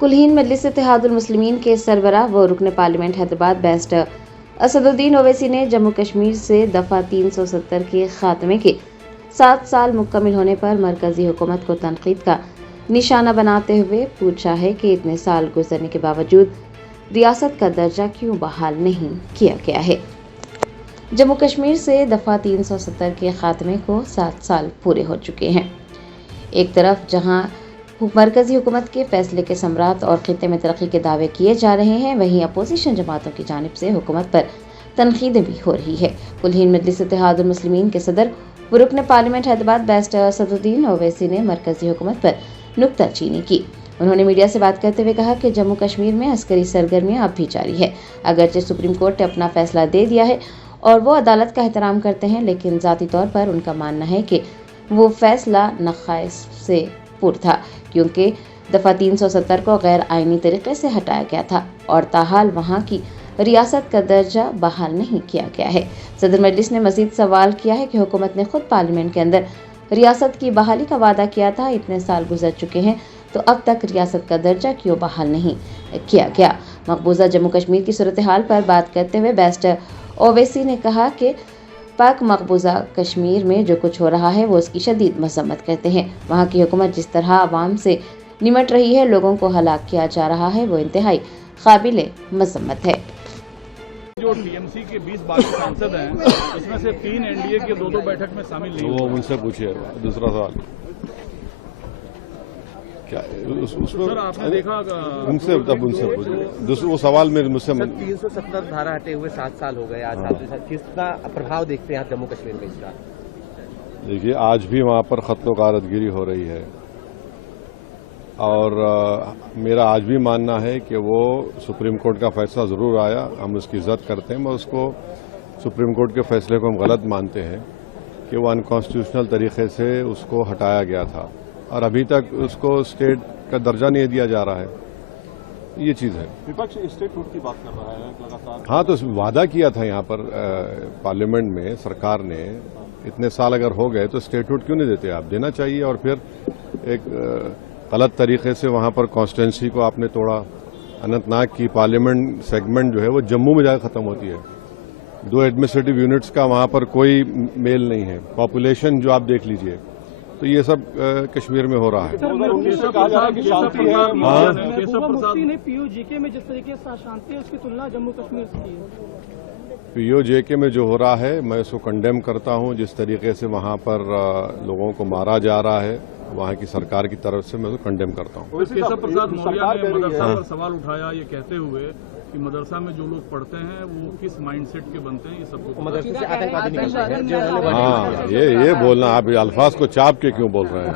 کل ہند مجلس اتحاد المسلمین کے سربراہ و رکن پارلیمنٹ حیدرآباد بیرسٹر اسد الدین اویسی نے جموں کشمیر سے دفعہ 370 کے خاتمے کے 7 سال مکمل ہونے پر مرکزی حکومت کو تنقید کا نشانہ بناتے ہوئے پوچھا ہے کہ اتنے سال گزرنے کے باوجود ریاست کا درجہ کیوں بحال نہیں کیا گیا ہے۔ جموں کشمیر سے دفعہ 370 کے خاتمے کو 7 سال پورے ہو چکے ہیں۔ ایک طرف جہاں مرکزی حکومت کے فیصلے کے ثمرات اور خطے میں ترقی کے دعوے کیے جا رہے ہیں، وہیں اپوزیشن جماعتوں کی جانب سے حکومت پر تنقیدیں بھی ہو رہی ہے۔ کل ہند مجلس اتحاد المسلمین کے صدر و رکن پارلیمنٹ حیدرآباد بیرسٹر اسد الدین اویسی نے مرکزی حکومت پر نکتہ چینی کی۔ انہوں نے میڈیا سے بات کرتے ہوئے کہا کہ جموں کشمیر میں عسکری سرگرمیاں اب بھی جاری ہے۔ اگرچہ سپریم کورٹ نے اپنا فیصلہ دے دیا ہے اور وہ عدالت کا احترام کرتے ہیں، لیکن ذاتی طور پر ان کا ماننا ہے کہ وہ فیصلہ ناقص سے پر تھا، کیونکہ دفعہ 370 کو غیر آئینی طریقے سے ہٹایا گیا تھا اور تاحال وہاں کی ریاست کا درجہ بحال نہیں کیا گیا ہے۔ صدر مجلس نے مزید سوال کیا ہے کہ حکومت نے خود پارلیمنٹ کے اندر ریاست کی بحالی کا وعدہ کیا تھا، اتنے سال گزر چکے ہیں تو اب تک ریاست کا درجہ کیوں بحال نہیں کیا گیا؟ مقبوضہ جموں کشمیر کی صورتحال پر بات کرتے ہوئے بیرسٹر اویسی نے کہا کہ پاک مقبوضہ کشمیر میں جو کچھ ہو رہا ہے وہ اس کی شدید مذمت کرتے ہیں۔ وہاں کی حکومت جس طرح عوام سے نمٹ رہی ہے، لوگوں کو ہلاک کیا جا رہا ہے، وہ انتہائی قابل مذمت ہے۔ جو ٹی ایم سی کے 20 باقی سانسد ہیں، اس میں سے 3 این ڈی اے کے 2 بیٹھک میں شامل نہیں ہوئے۔ وہ ان سے پوچھیے دوسرا سوال کیا سر آپ نے دیکھا ان سے پوچھیے وہ سوال میں مجھ سے 370 دھارا ہٹے ہوئے 7 سال ہو گئے آج کتنا پربھاؤ دیکھتے ہیں آپ جموں کشمیر میں اس کا؟ دیکھیے آج بھی وہاں پر قتل و غارت گیری ہو رہی ہے اور میرا آج بھی ماننا ہے کہ وہ سپریم کورٹ کا فیصلہ ضرور آیا، ہم اس کی عزت کرتے ہیں، مگر اس کو سپریم کورٹ کے فیصلے کو ہم غلط مانتے ہیں کہ وہ انکانسٹیٹیوشنل طریقے سے اس کو ہٹایا گیا تھا اور ابھی تک اس کو اسٹیٹ کا درجہ نہیں دیا جا رہا ہے۔ یہ چیز ہے۔ وپکش اسٹیٹ ہوڈ کی بات کر رہا ہے لگاتار۔ ہاں تو وعدہ کیا تھا یہاں پر پارلیمنٹ میں سرکار نے، اتنے سال اگر ہو گئے تو اسٹیٹ ہوڈ کیوں نہیں دیتے؟ آپ دینا چاہیے۔ اور پھر ایک غلط طریقے سے وہاں پر کانسٹیٹوئنسی کو آپ نے توڑا۔ اننت ناگ کی پارلیمنٹ سیگمنٹ جو ہے وہ جموں میں جا کے ختم ہوتی ہے، 2 ایڈمنسٹریٹو یونٹس کا وہاں پر کوئی میل نہیں ہے۔ پاپولیشن جو آپ دیکھ لیجئے، تو یہ سب کشمیر میں ہو رہا ہے۔ مفتی نے پی او جے کے میں جس طریقے سے شانتی ہے اس کی تلنا جموں کشمیر سے کی ہے۔ پی او جے کے میں جو ہو رہا ہے میں اس کو کنڈیم کرتا ہوں، جس طریقے سے وہاں پر لوگوں کو مارا جا رہا ہے وہاں کی سرکار کی طرف سے، میں اس کو کنڈیم کرتا ہوں۔ کیشو پرساد موریہ نے مدرسہ پر سوال اٹھایا یہ کہتے ہوئے کہ مدرسہ میں جو لوگ پڑھتے ہیں وہ کس مائنڈ سیٹ کے بنتے ہیں، یہ سب کو مدرسے سے آتنکوادی نکلتے ہیں۔ ہاں یہ بولنا، آپ الفاظ کو چاپ کے کیوں بول رہے ہیں؟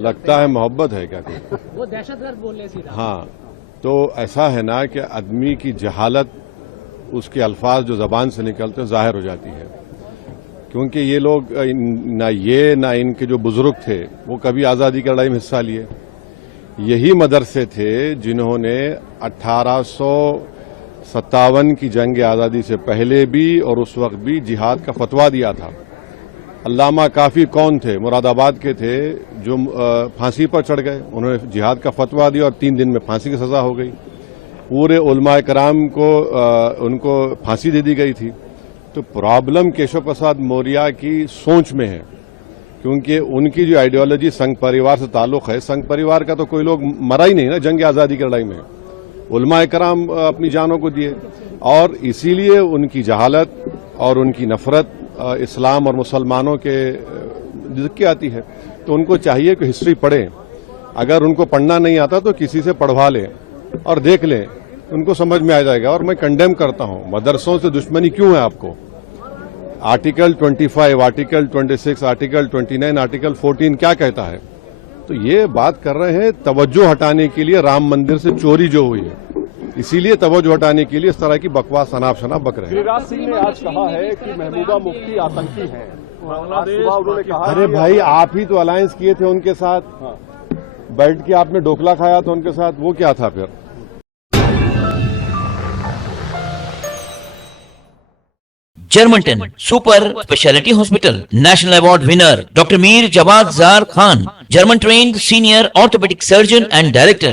لگتا ہے محبت ہے کیا کوئی؟ وہ دہشت گرد بول رہے سیدھا۔ ہاں تو ایسا ہے نا کہ آدمی کی جہالت اس کے الفاظ جو زبان سے نکلتے ہیں ظاہر ہو جاتی ہے، کیونکہ یہ لوگ نہ یہ نہ ان کے جو بزرگ تھے وہ کبھی آزادی کی لڑائی میں حصہ لیے۔ یہی مدرسے تھے جنہوں نے 1857 کی جنگ آزادی سے پہلے بھی اور اس وقت بھی جہاد کا فتویٰ دیا تھا۔ علامہ کافی کون تھے؟ مراد آباد کے تھے، جو پھانسی پر چڑھ گئے، انہوں نے جہاد کا فتویٰ دیا اور 3 دن میں پھانسی کی سزا ہو گئی۔ پورے علماء کرام کو ان کو پھانسی دے دی گئی تھی۔ تو پرابلم کیشو پرساد موریہ کی سوچ میں ہے، کیونکہ ان کی جو آئیڈیالوجی سنگھ پریوار سے تعلق ہے، سنگھ پریوار کا تو کوئی لوگ مرا ہی نہیں نا جنگ آزادی کی لڑائی میں، علماء کرام اپنی جانوں کو دیے، اور اسی لیے ان کی جہالت اور ان کی نفرت اسلام اور مسلمانوں کے ذکر آتی ہے۔ تو ان کو چاہیے کہ ہسٹری پڑھیں، اگر ان کو پڑھنا نہیں آتا تو کسی سے پڑھوا لیں اور دیکھ لیں، ان کو سمجھ میں آ جائے گا۔ اور میں کنڈیم کرتا ہوں، مدرسوں سے دشمنی کیوں ہے آپ کو؟ آرٹیکل 25، آرٹیکل 26، آرٹیکل 29، آرٹیکل 14 کیا کہتا ہے؟ تو یہ بات کر رہے ہیں توجہ ہٹانے کے لیے رام مندر سے چوری جو ہوئی ہے، اسی لیے توجہ ہٹانے کے لیے اس طرح کی بکواس اناپ شناپ بک رہے ہیں۔ گریراج سنگھ نے آج کہا ہے کہ محبوبہ مفتی آتنکی ہیں۔ انہوں نے کہا ارے بھائی آپ ہی تو الائنس کیے تھے ان کے ساتھ، بیٹھ کے آپ نے ڈوکلا کھایا تھا ان کے ساتھ، وہ کیا تھا پھر؟ جرمنٹن super speciality hospital national award winner doctor Mir Jawad Zar Khan German trained senior orthopedic surgeon and director.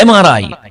MRI,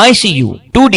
ICU, 2D